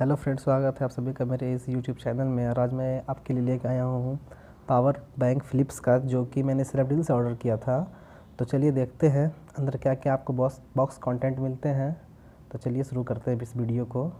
Hello friends, स्वागत है आप सभी का मेरे इस यूट्यूब चैनल में। और आज मैं आपके लिए लेकर आया हूँ पावर बैंक फ़िलिप्स का, जो कि मैंने स्नैपडील से ऑर्डर किया था। तो चलिए देखते हैं अंदर क्या क्या आपको बॉक्स कंटेंट मिलते हैं। तो चलिए शुरू करते हैं इस वीडियो को।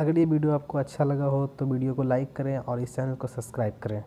अगर ये वीडियो आपको अच्छा लगा हो तो वीडियो को लाइक करें और इस चैनल को सब्सक्राइब करें।